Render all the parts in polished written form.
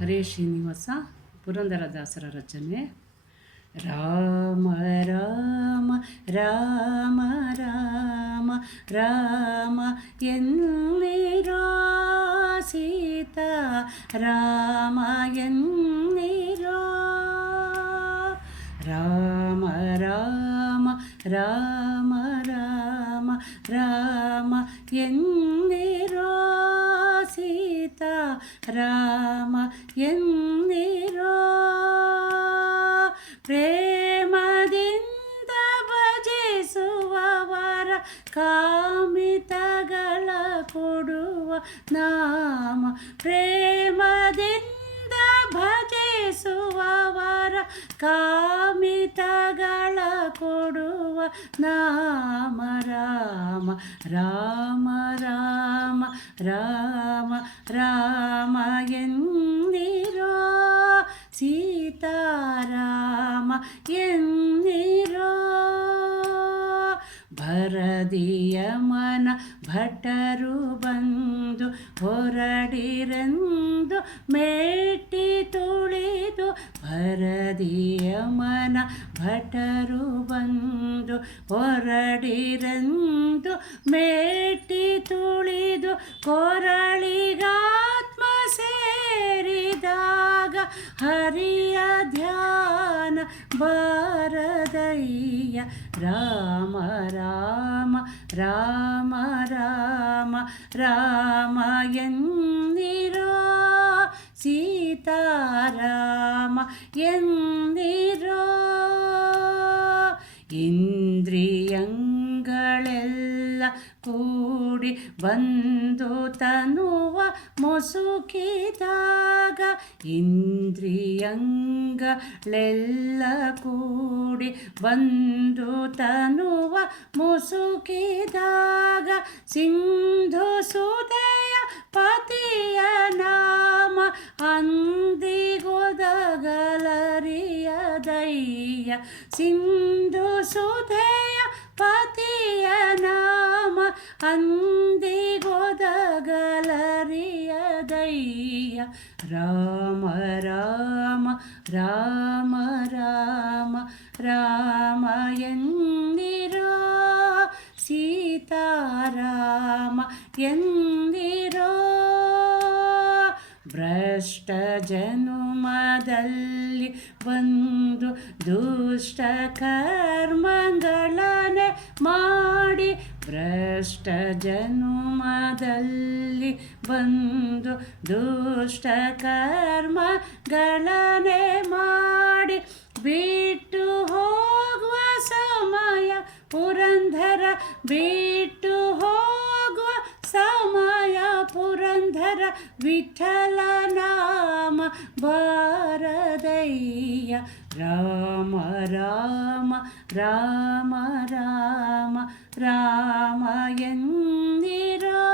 ಹರೇ ಶ್ರೀನಿವಾಸ ಪುರಂದರದಾಸರ ರಚನೆ. ರಾಮ ರಾಮ ರಾಮ ರಾಮ ರಾಮ ಎನ್ನಿರೋ ಸೀತಾ ರಾಮ ಎನ್ನಿರೋ. ರಾಮ ರಾಮ ರಾಮ ರಾಮ ರಾಮ ಎನ್ನಿರೋ ಸೀತಾ ರಾಮ ಎನ್ನಿರೋ. ಪ್ರೇಮದಿಂದ ಭಜಿಸುವವರ ಕಾಮಿತಗಳ ಕೊಡುವ ನಾಮ. ಪ್ರೇಮದಿಂದ ಭಜಿಸುವವರ ಕಾಮಿತಗಳ ಕೊಡುವ ನಾಮ. ರಾಮ ರಾಮ ರಾಮ ರಾಮ ರಾಮ ಎನ್ನಿರೋ ಸೀತಾರಾಮ ಎನ್ನಿರೋ. ಭರದಿಯ ಮನ ಭಟರು ಬಂದು ಹೊರಡಿರೆಂದು ಮೇಟಿ ತುಳಿದು. ಭರದಿಯ ಮನ ಭಟರು ಬಂದು ಹೊರಡಿರೆಂದು ಮೇಟಿ ತುಳಿದು. ಕೊರಳಿಗಾತ್ಮ ಸೇರಿದಾಗ ಹರಿಯ ಧ್ಯಾನ ಬಾರದಯ್ಯ. ರಾಮ ರಾಮ ರಾಮ ರಾಮ ರಾಮ ಎನ್ನಿರೋ ಸೀತಾರಾಮ ಎನ್ನಿರೋ. ಇಂದ್ರಿಯಗಳೆಲ್ಲ ಕೂಡಿ ಬಂದು ತನುವ ಮುಸುಕಿದಾಗ. ಇಂದ್ರಿಯಗಳೆಲ್ಲ ಕೂಡಿ ಬಂದು ತನುವ ಮುಸುಕಿದಾಗ. ಸಿಂಧು ಸುದಯ ಪತಿಯ ನಾಮ ಅಂದಿಗೊದಗಲರಿಯದಯ್ಯ. ಸಿಂಧು ಸುದಯ ಪತಿಯ ನಾಮ ಅಂದಿಗೊದಗಲರಿಯದಯ್ಯ. ರಾಮ ರಾಮ ರಾಮ ರಾಮ ರಾಮ ಎನ್ನಿರೋ ಸೀತಾರಾಮ ಎನ್ನಿರೋ. ಭ್ರಷ್ಟ ಜನುಮದಲ್ಲಿ ಬಂದು ದುಷ್ಟ ಕರ್ಮಗಳನೆ ಮಾಡಿ. ಭ್ರಷ್ಟ ಜನುಮದಲ್ಲಿ ಬಂದು ದುಷ್ಟ ಕರ್ಮಗಳನೆ ಮಾಡಿ. ಬಿಟ್ಟು ಹೋಗುವ ಸಮಯ ಪುರಂದರ ಬಿಟ್ಟು ಹೋಗುವ ಸಮಯ ಪುರಂದರ. ವಿಠಲ ನಾಮ ಬಾರದಯ್ಯ. ರಾಮ ರಾಮ ರಾಮ ರಾಮ ರಾಮ ಎನ್ನಿರೋ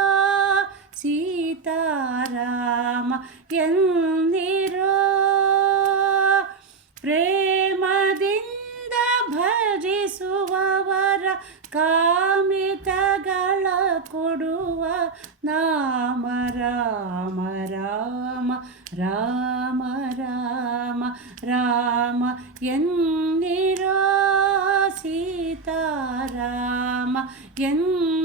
ಸೀತಾರಾಮ ಎನ್ನಿರೋ. ಪ್ರೇಮದಿಂದ ಭಜಿಸುವವರ ಕಾಮಿತಗಳ ಕೊಡುವ ನಾಮ. ರಾಮ ರಾಮ ರಾಮ ರಾಮ ರಾಮ ಎನ್ನಿರೋ ಸೀತಾರಾಮ ಎನ್ನಿರೋ.